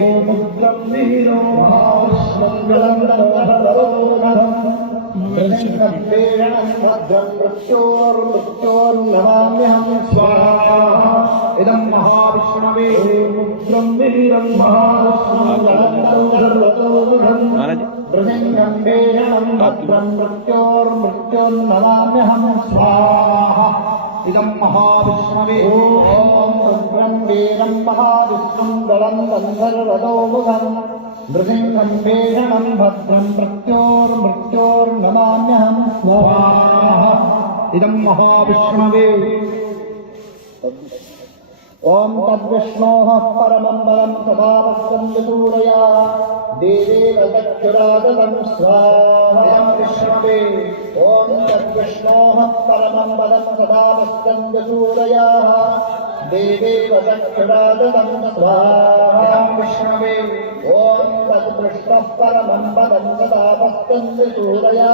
मुद्रं वीरो महाश्मङ्गलन्दनवरोधम् भद्रं मृत्योर्नमाम्यहं स्वाहा इदं महाविष्णवे मुद्रं वीरं महाश्मङ्गलन्दनवरोधम् भद्रं मृत्योर्नमाम्यहं स्वाहा इदं महाविष्णवे ॐ रुद्रं वीरं महाविष्णुं दलं गन्धर्वतोमुखम् नृसिंहं भीषणं भद्रं मृत्योर्नमाम्यहं स्वाहा इदं महाविष्णवे ॐ तद्विष्णोः परमं बलं सदा वक्रन्तु सूरया देवेव चक्षुरादनं स्वाहा विष्णवे ॐ तद्विष्णोः परमं बलं सदा वक्रन्तु सूरया देवेव चक्षुरादनं स्वाहा विष्णवे ॐ तद्विष्णोः परमं बलं सदा वक्रन्तु सूरया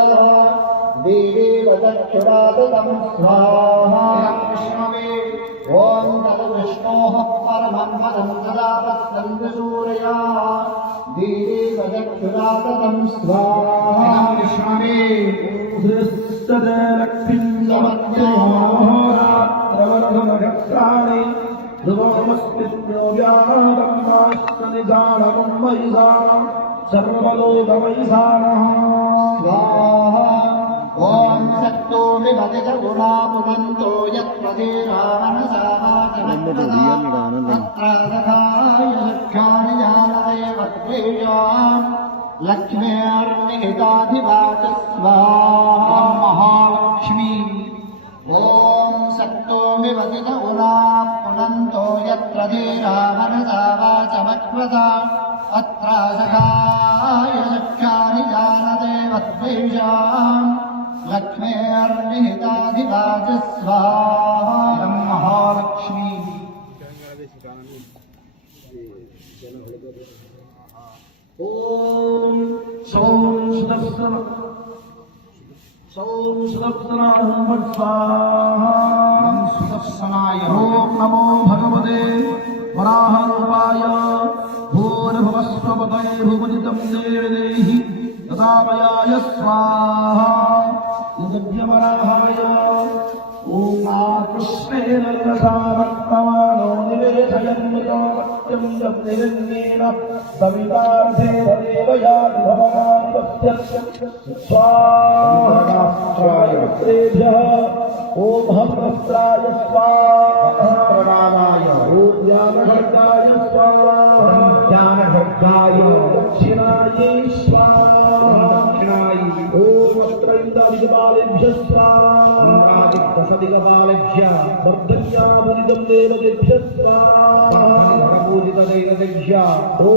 देवेव चक्षुरादनं स्वाहा विष्णवे ॐ तद्विष्णोः परमं पदं सदा वक्रन्तु सूरया देवेव चक्षुरादनं स्वाहा विष्णवे ृष्टलक्ष्मीमत्योरात्रवर्धमघत्राणि ध्रुवमस्तिष्णो व्याहरम्मास्तनिगाणं वैसाणं सर्वलोकवैसाणः स्वाहा ॐ सत्तो विभजित गुणापुनन्तो यत्प्रदेरानसामाचमत्प्रदाय जानदेवत्रेयान् लक्ष्मीर्निहिताधिवाच स्वाहा महालक्ष्मी ॐ सत्तो विभजित गुणापुनन्तो यत्प्रदेरानसामाचमत्प्रदा अत्रासखाय लक्ष्यानि जानदेवत्रेयान् लक्ष्मीर्निहिताधिवाच स्वाहा महालक्ष्मी ॐ सौं सुदर्शनाय सुदर्शनाय ॐ नमो भगवते वराहरूपाय भूर्भुवस्वपतये भुवनितं देवदेहि तदामयाय स्वाहा यज्ञवराहाय ॐ कृष्णेन वर्तमानो निवेदयन्मुखमत्यं जप्निरन्येन सवितार्थेन देवयाति भवमानिपत्यस्य स्वाहाय पुत्रेभ्यः ॐ हस्त्राय स्वाहा प्रणादाय ॐ ज्ञानखड्गाय स्वाहा ज्ञानखड्गाय दक्षिणायै स्वाहा दक्षिणायै ॐ अत्रैन्दादिकपालेभ्यः स्वाहा इंद्रादिकसदिकपालेभ्यः वर्धन्यामुदितं देवतेभ्यः स्वाहा पूजितदैवतेभ्यः ॐ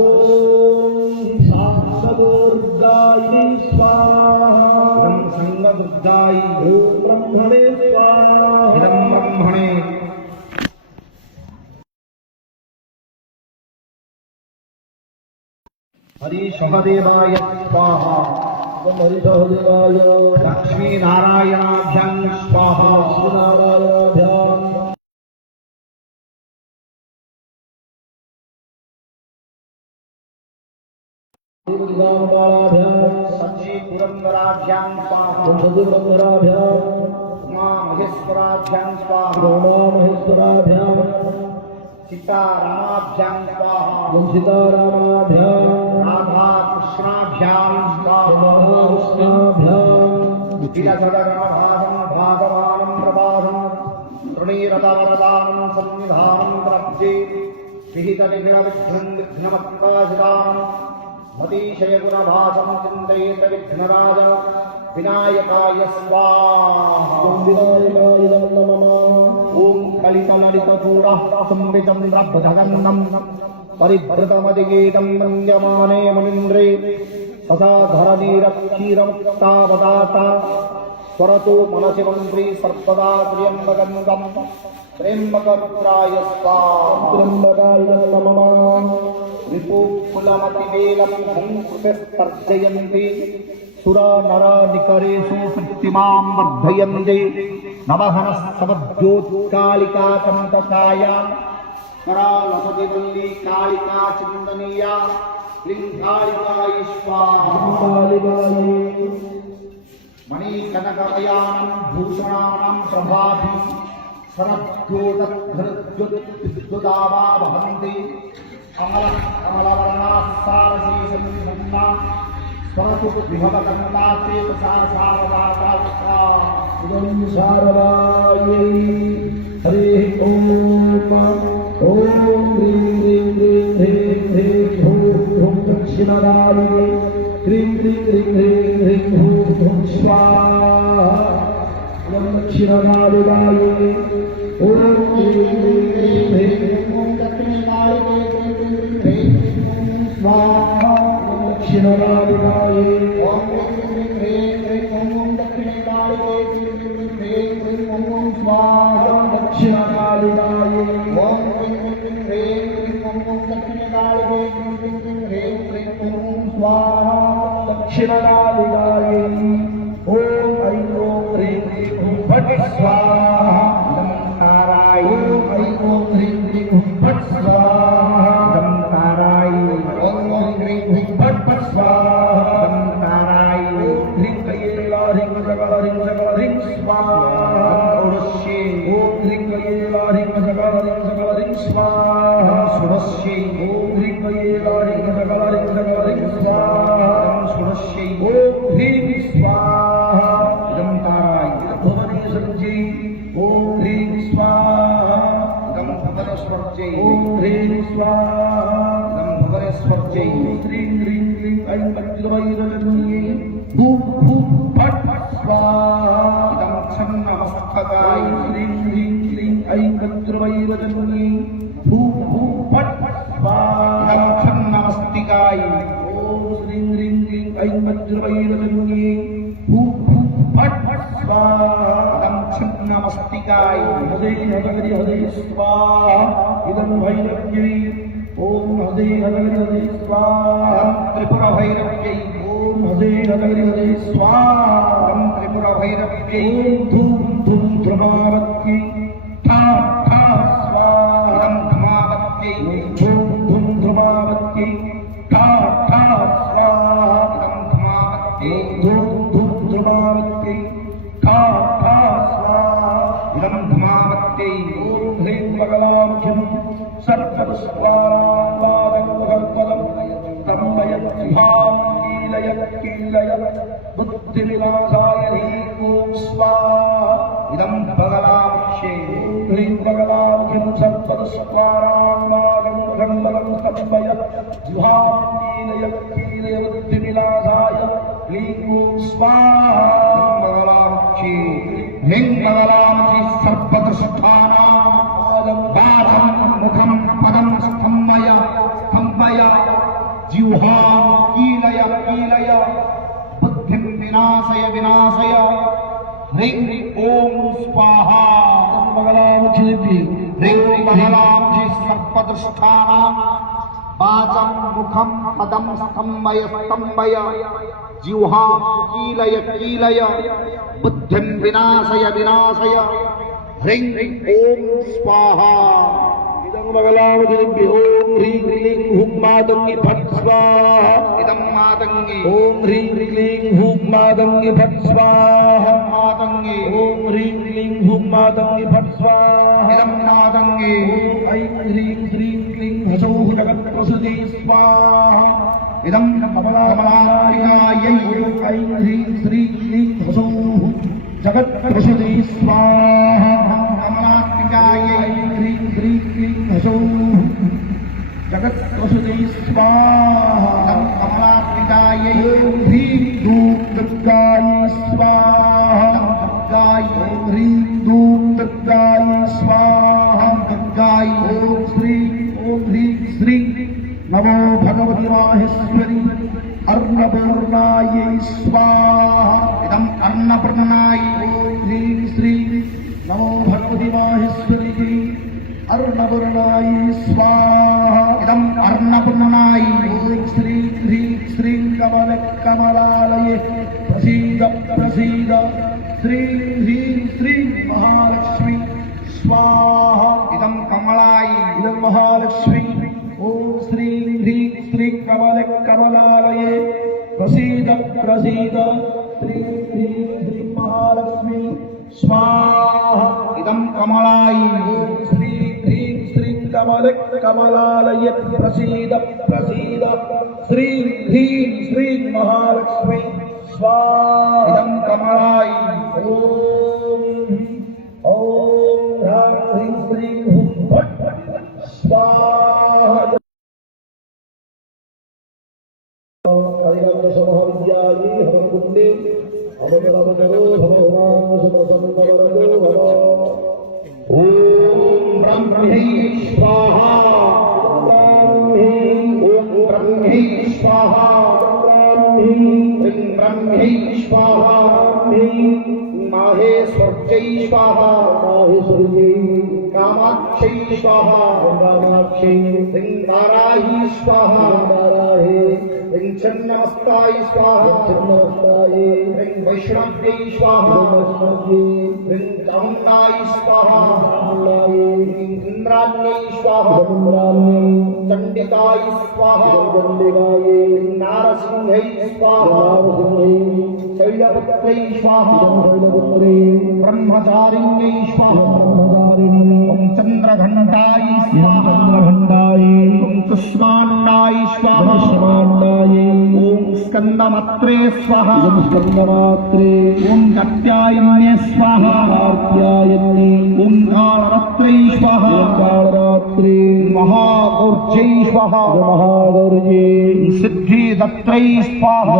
साङ्गदुर्गायै स्वाहा इदं संगदुर्गायै ॐ ब्रह्मणे स्वाहा इदं ब्रह्मणे हरिशुभदेवाय स्वाहा हरिशुभदेवाय लक्ष्मीनारायणाभ्यां स्वाहा श्रीनारायणाभ्यां सच्चिपुरन्दराभ्यां स्वाहा सच्चिपुरन्दराभ्यां महेश्वराभ्यां स्वाहा महेश्वराभ्यां सीतारामाभ्यां स्वाहा सीतारामाभ्यां राधा कृष्णाभ्यां स्वाहा कृष्णाभ्यां तिलसदगणभागं भागवानं प्रभासं तृणीरतवरदानं सन्निधानं प्रब्धे विहितविघ्नविघ्नमत्काशितानं मतीशयगुणभासं चिन्तयेत विघ्नराज विनायकाय स्वाहा विनायकाय नमः ॐ कलितललितचूडः संविचन्द्रभुजगन्धं परिभृतमधिगीतं मन्यमाने मुनीन्द्रे सदा धरनीरक्षीरमुक्तावदाता स्वरतो मनसि मन्त्री सर्वदा त्र्यम्बकं त्र्यम्बकरुद्राय स्वाहा त्र्यम्बकाय नमः विपुकुलमतिवेलं संकृतिस्तर्जयन्ति सुरा नरा निकरेषु कृत्तिमां वर्धयन्ते नमः समद्योत्कालिका कन्तकायां करालसतिवल्ली कालिका चिंतनीय लिंगालिकाय स्वाहा मणिकनकमयानं भूषणानां प्रभाति शरद्योतद्धरद्युदावा भवन्ति कमलवर्णासारशीषन्ना स्वरतु विभवकन्ना चेतसा सारदाता इदं सारदायै हरिः ॐ ॐ ह्रीं ह्रीं ह्रीं ह्रीं ह्रीं ॐ दक्षिणकालिने ह्रीं ह्रीं ह्रीं ह्रीं ह्रीं ॐ स्वाहा इदं दक्षिणकालिकायै ॐ ह्रीं ह्रीं ह्रीं ह्रीं ॐ दक्षिणकालिने ह्रीं ह्रीं ह्रीं स्वाहा दक्षिणकालिकायै ॐ ह्रीं ह्रीं ह्रीं ॐ दक्षिणकालिने ह्रीं ह्रीं ॐ स्वाहा दक्षिणकालिकायै ॐ ह्रीं ह्रीं ह्रीं ॐ दक्षिणकालिने ह्रीं ह्रीं ॐ स्वाहा दक्षिणकालिकायै ॐ ऐं ॐ ह्रीं ह्रीं ॐ फट् स्वाहा नारायण ॐ ऐं ॐ ह्रीं ह्रीं ॐ फट् स्वाहा नारायण ॐ ह्रीं ह्रीं फट् फट् स्वाहा नारायण ह्रीं कैला ह्रीं सकल ह्रीं सकल ह्रीं स्वाहा षोडशी ॐ ह्रीं कैला ह्रीं सकल ह्रीं सकल ह्रीं स्वाहा षोडशी ॐ ह्रीं कैला ह्रीं सकल ह्रीं सकल ह्रीं स्वाहा षोडशी ॐ ह्रीं स्वाहा इदं नारायण भुवने सञ्जय ॐ ह्रीं स्वाहा इदं भुवनेश्वर्जय ॐ ह्रीं स्वाहा इदं भुवनेश्वर्जय ह्रीं ह्रीं ह्रीं ऐं वज्रवैरजन्ये भूं भूं फट् फट् स्वाहा इदं छन्नमस्तकाय ह्रीं ह्रीं ह्रीं ऐं वज्रवैरजन्ये भूं भूं फट् फट् स्वाहा इदं छन्नमस्तिकाय ॐ ह्रीं ह्रीं ह्रीं ऐं वज्रवैरजन्ये भूं भूं फट् फट् स्वाहा इदं छन्नमस्तिकाय हृदे हृदय हृदय स्वाहा इदं भैरव्यै ॐ हृदे हृदय हृदय स्वाहा त्रिपुरभैरव्यै ॐ हृदे हृदय हृदय स्वाहा त्रिपुरभैरव्यै ॐ धूं धूं ध्रुवावत्यै ठा ठा स्वाहा इदं धमावत्यै धूं धूं ध्रुवावत्यै ठा ठा स्वाहा इदं धमावत्यै धूं धूं ध्रुवावत्यै ठा ठा स्वाहा इदं धमावत्यै ॐ ह्रीं बगलाख्यं सर्वस्वारावादं भगवदं तम्बयद्विभां कीलय बुद्धिविलासाय ह्रीं ॐ स्वाहा इदं बगलाख्ये ह्रीं बगलाख्यं सर्वस्वारावादं भगवदं तम्बयद्विभां कीलय बुद्धिविलासाय ह्रीं ॐ स्वाहा बगलाख्ये ह्रीं बगलाख्ये सर्वदृष्टानां बाधं मुखं पदं स्तम्भय स्तम्भय जिह्वां कीलय कीलय बुद्धिं विनाशय विनाशय ह्रीं ॐ स्वाहा बगलामुखि ह्रीं बगलामुखि सर्वदृष्टानां वाचं मुखं पदं स्तम्भय स्तम्भय जिह्वां कीलय कीलय बुद्धिं विनाशय विनाशय ह्रीं ॐ स्वाहा इदं बगलामुखि ॐ ह्रीं क्लीं हुं मातंगी फट् स्वाहा इदं मातंगी ॐ ह्रीं क्लीं हुं मातंगी फट् स्वाहा मातंगी ॐ ह्रीं क्लीं हुं मातंगी फट् स्वाहा इदं मातंगी ॐ ऐं ह्रीं ह्रीं क्लीं हसौः जगत्प्रसूति स्वाहा इदं कमलाकायै ऐं ह्रीं श्रीं क्लीं हसौः जगत्प्रसूति स्वाहा कमलाकायै ऐं ह्रीं श्रीं क्लीं हसौः जगत्प्रसूति स्वाहा कमलाकायै ॐ ह्रीं धूं दुर्गायै स्वाहा दुर्गायै ॐ ह्रीं धूं दुर्गायै स्वाहा दुर्गायै ॐ ह्रीं श्रीं नमो भगवति माहेश्वरी अर्णपूर्णायै स्वाहा इदं अन्नपूर्णायै ॐ ह्रीं श्रीं नमो भगवति माहेश्वरी अर्णपूर्णायै स्वाहा इदं अन्नपूर्णायै ॐ श्रीं ह्रीं श्रीं कमलालये प्रसीद प्रसीद श्रीं ह्रीं श्रीं महालक्ष्मी स्वाहा इदं कमलायै इदं महा महालक्ष्मी ओम श्री ह्रीं श्री कमलालये प्रसीद प्रसीद श्री ह्रीं श्री महालक्ष्मी स्वाहा इदं कमलाय ओम श्री ह्रीं श्री कमलालये प्रसीद प्रसीद श्री ह्रीं श्री महालक्ष्मी स्वाहा इदं कमलाय ओम ह्रां ह्रीं श्रीं हुं फट् स्वाहा महाविद्याये हवकुंडे अवगरवगरो भगवान् सुप्रसन्नवरदो ओम ब्रह्मै स्वाहा ब्रह्मै स्वाहा ब्रह्मै स्वाहा माहेश्वर्यै स्वाहा कामाक्षै स्वाहा कामाक्षै सिंगाराहि स्वाहा चन्नमस्ताय स्वाहा चन्नमस्ताय वैष्णव्यै स्वाहा कामनाय स्वाहा इंद्राण्यै स्वाहा चंडिकाय स्वाहा नारसिंहै स्वाहा शैलपुत्रै स्वाहा ब्रह्मचारिण्यै स्वाहा ओम चंद्रघंटाय स्वाहा ओम कुष्मांडाय स्वाहा ओम स्कंदमात्रे स्वाहा ओम कात्यायन्ये स्वाहा ओम कालरात्रै स्वाहा महागौर्यै स्वाहा सिद्धिदात्रै स्वाहा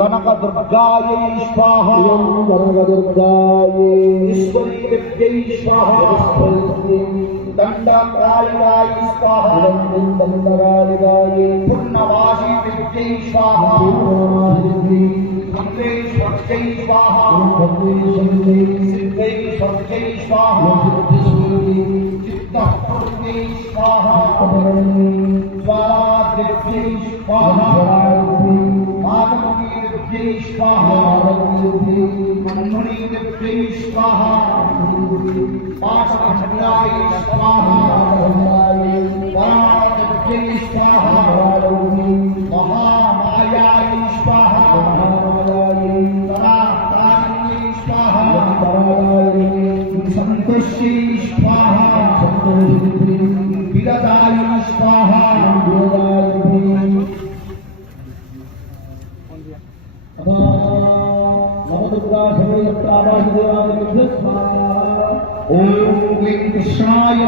कनकदुर्गायै स्वाहा ईश्वरी विद्यै स्वाहा दंडकालिकाय स्वाहा पूर्णवासी विद्यै स्वाहा अमरेश्वर्यै स्वाहा सिद्धेश्वर्यै स्वाहा चित्तपूर्ण्यै स्वाहा ज्वालादित्यै स्वाहा माधवीविद्यै स्वाहा मन्मुनिविद्यै स्वाहा पाशखण्डाय स्वाहा वरादित्यै स्वाहा महामायाय स्वाहा तरातारिण्यै स्वाहा संतोष्यै स्वाहा विरदाय स्वाहा ओम कृष्णाय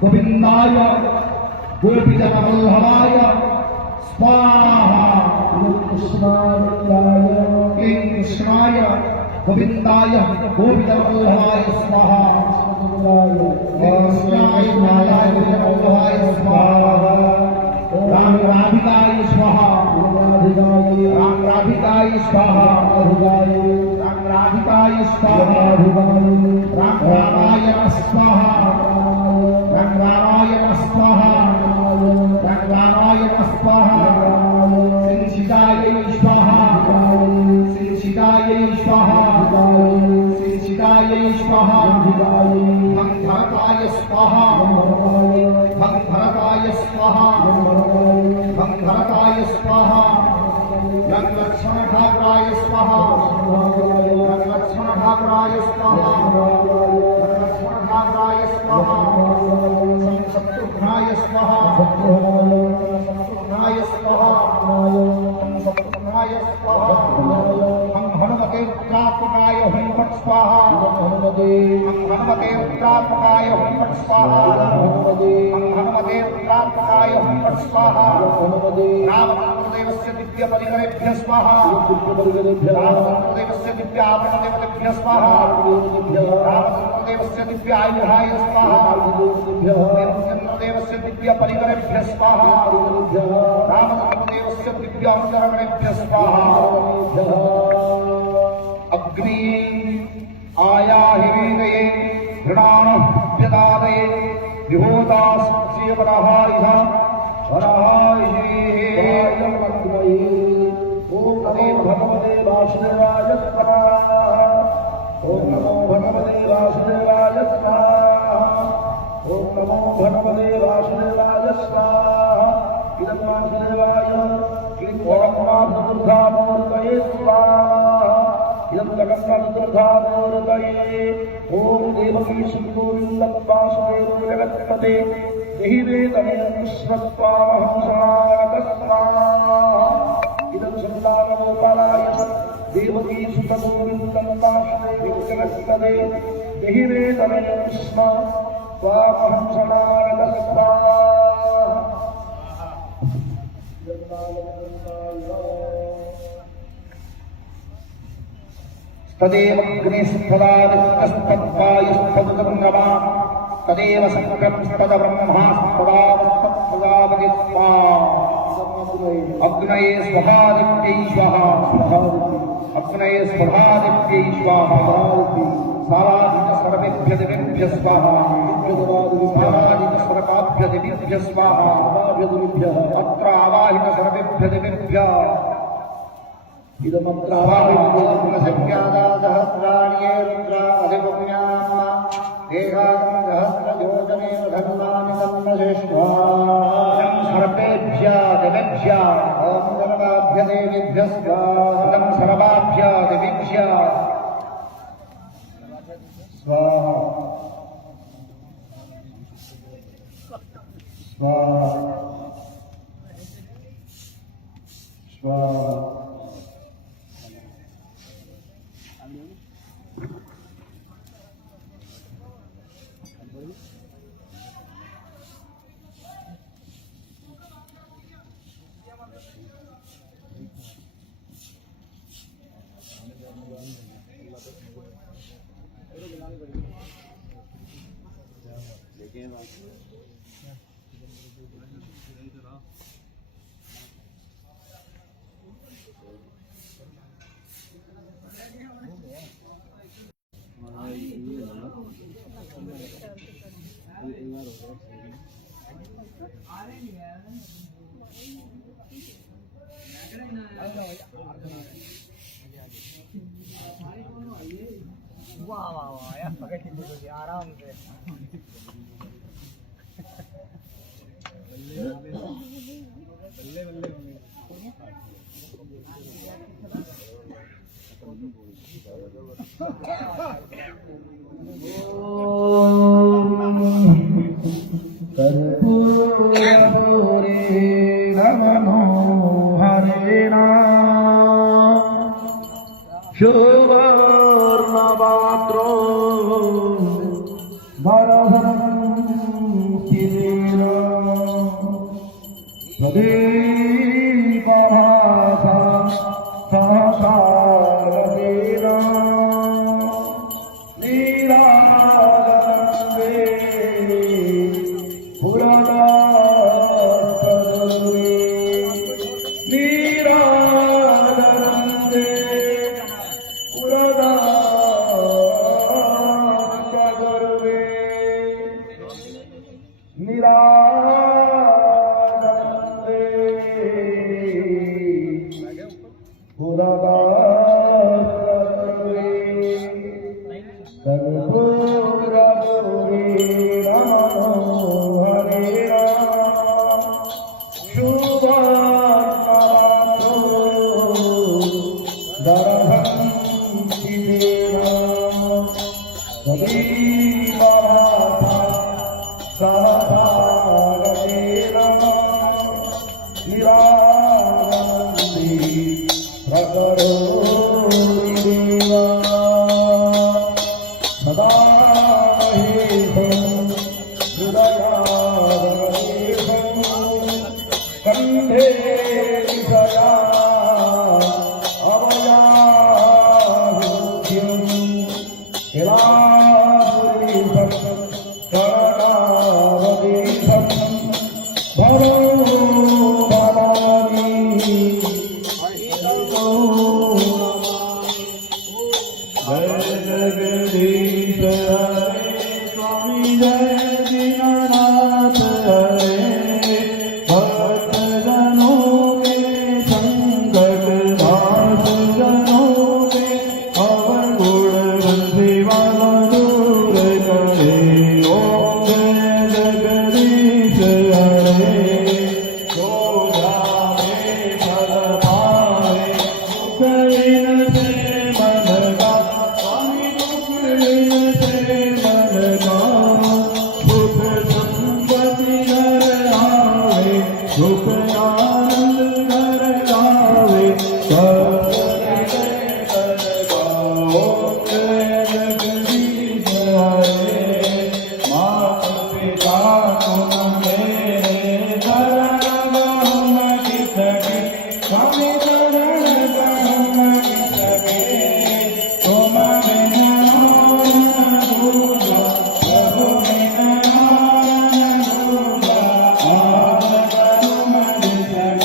गोविंदाय गोपीजनवल्लभाय स्वाहा कृष्णाय गोविंदाय गोपीजनवल्लभाय स्वाहा कृष्णाय गोविंदाय स्वाहा राम राधिकाय स्वाहा राम राधिकाय स्वाहा राम राधिकाय स्वाहा राम रामाय स्वाहा राम रामाय स्वाहा राम रामाय स्वाहा सिंचिताय स्वाहा सिंचिताय स्वाहा सिंचिताय स्वाहा भक्तभरताय स्वाहा भक्तभरताय स्वाहा भक्तभरताय स्वाहा लक्ष्मणठाकुराय स्वाहा लक्ष्मणठाकुराय स्वाहा लक्ष्मणठाकुराय स्वाहा शत्रुघ्नाय स्वाहा शत्रुघ्नाय स्वाहा शत्रुघ्नाय स्वाहा हनुमते उत्तरात्मकाय हुं फट् स्वाहा हनुमते उत्तरात्मकाय हुं फट् स्वाहा हनुमते उत्तरात्मकाय हुं फट् स्वाहा रामचन्द्रदेवस्य दिव्य परिकरेभ्यः स्वाहा रामचन्द्रदेवस्य दिव्य आभरणदेवतेभ्यः स्वाहा रामचन्द्रदेवस्य दिव्य आयुधाय स्वाहा रामचन्द्रदेवस्य दिव्य परिकरेभ्यः स्वाहा रामचन्द्रदेवस्य दिव्य अंतरगणेभ्यः स्वाहा अग्नि आयाहिवीरये घृणाणभ्यदादये विभूतास्य वराहायः ओम भगवते वासुदेवाय स्वाहा ओम नमो भगवते वासुदेवाय स्वाहा ओम नमो भगवते वासुदेवाय स्वाहा इदं वासुदेवाय दुर्गामूर्तये स्वाहा इदं जगन्नाथदुर्गामूर्तये ओम देवकी सिंधुलिंगं वासुदेवं जगत्पते देहिवेदने विश्वस्वाहं समागतस्वाहा इदं सन्दानगोपालाय देवकी सुतगोविन्दं वासुदेवं जगत्पते देहिवेदने विश्वस्वाहं समागतस्वाहा तदेव अग्निस्फलादिस्तत्वायुस्तद्गन्धवा तदेव सक्रंस्तदब्रह्मास्तदावस्तत्प्रजापति स्वाहा अग्नये स्वभादित्यै स्वाहा अग्नये स्वभादित्यै स्वाहा सालादित सर्वेभ्य देवेभ्यः स्वाहा सालादित सर्वाभ्य देवेभ्यः स्वाहा अत्र आवाहित सर्वेभ्य देवेभ्यः इदमत्रावाहितसंख्यादासहस्राण्ये रुद्राधिपुण्याम् एकादं सहस्रयोजनेव धर्मानि तन्मशेष्वा सर्वेभ्य देवेभ्य ॐ सर्वाभ्य देवेभ्यः स्वाहा सर्वाभ्य देवेभ्यः स्वाहा स्वाहा स्वाहा वाह वाह वाह यार पकड़ के देखो आराम से बल्ले बल्ले शुवर्णपात्रो भरधरं किरीट प्रदीपभासा सहसारतेन नीराजनन्दे पुरदास्तदुर्वे नीराजनन्दे पुरदास्तदुर्वे नीराजनन्दे पुरदास्तदुर्वे कर्पूरगौरी मनोहरेण शुभर्णपात्रो दरभन्ति देना सुख आनंद घर लावे सब कर गाओ जगदीश हरे मात पिता तुम मेरे शरण हम किसके स्वामी शरण हम किसके तुम बिना दूजा प्रभु बिना दूजा आप तुम जिसके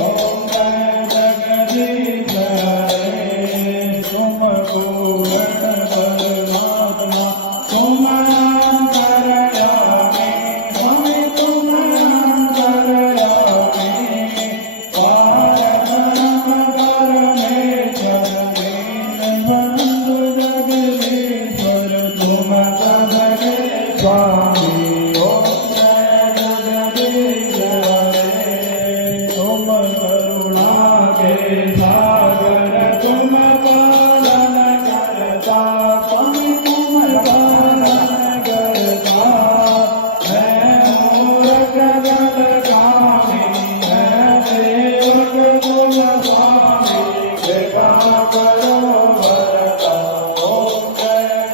ओम जगदीश हरे तुम पूर्ण परमात्मा तुम अंतर्यामी स्वामी तुम अंतर्यामी पार ब्रह्म परमेश्वर दीनबंधु जगदीश्वर तुम सबके स्वामी ओम जगदीश हरे तुम करुणा के सागर तुम पालन करता स्वामी तुम पालन करता मैं मूर्ख जगदगामी मैं सेवक तुम स्वामी कृपा करो वरता ओम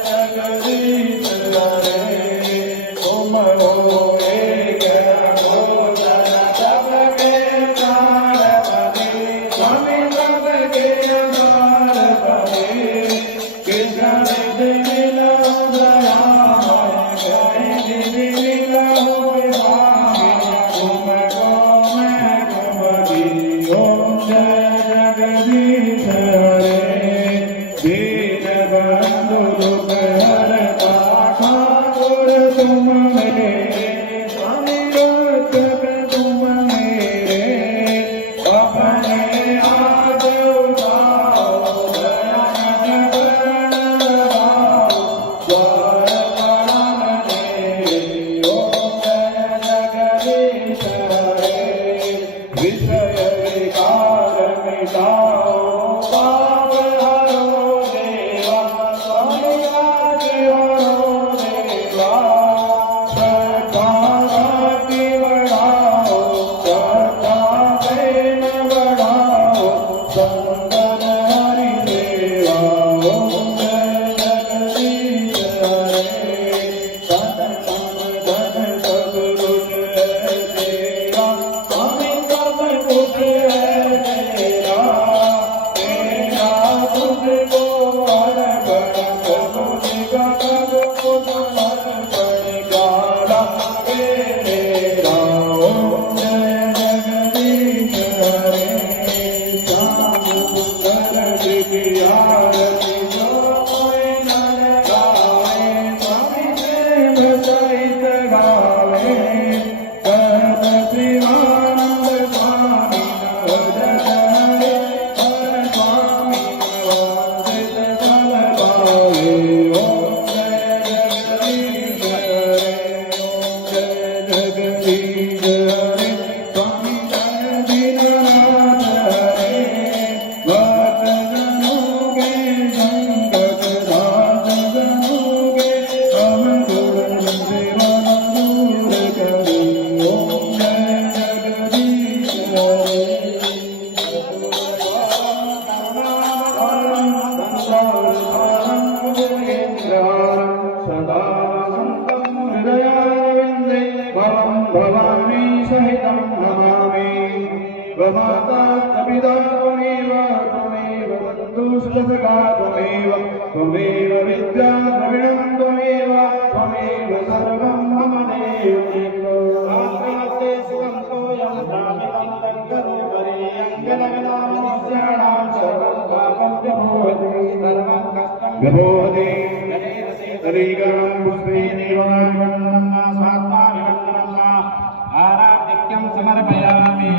जगदीश हरे तुम हो एक अघोषर सबके प्राणपति स्वामी सबके द्वारपति कृष्ण निधि मिलो दयामय जय निधि मिलो विभागी तुम को मैं कुमति ओम जय जगदीश हरे दीनबंधु दुख हरता ठाकुर तुम मेरे स्वामी रक्षक तुम मेरे अपने हाथ उठाओ दयान शरण लगाओ द्वार प्राण मेरे ओम जय जगदीश हरे विषय विकार मिटाओ पाप हरो देवा स्वामी राज हरो देवा श्रद्धा भक्ति बढ़ाओ श्रद्धा प्रेम बढ़ाओ संगन हरि देवा ओम जय जगदीश हरे धन धन सब कुछ है तेरा स्वामी सब कुछ है तेरा तेरा तुझको अर्पण प्रभु निगा प्रभु अर्पण गाला तेरा ओम जय जगदीश हरे श्याम सुंदर की आरती जो कोई नर गावे स्वामी प्रेम सहित गावे कर्म शिवानंद स्वामी भजन हरे हर स्वामी नवासित फल पावे ओम जय जगदीश हरे ओम जय जगदीश हरे स्वामी जय दीननाथ हरे भक्त जनों के संकट दास जनों के अवधूत जीवन दूर करे ओम जय जगदीश हरे सदा संतं हृदयारविन्दे भवं भवानी सहितं नमामि वमाता पिता त्वमेव त्वमेव बन्धुसुखसखा त्वमेव विद्या द्रविणं त्वमेव सर्वं मम देव आत्मनस्ते सुखं तोयं प्राणितं तङ्करोपरि अङ्गलग्नां सर्वं पापं व्यभोधि व्यभोधि तरीकरणं पुष्पे देवानिवन्दनं स्वात्मानिवन्दनं आराधिक्यं समर्पयामि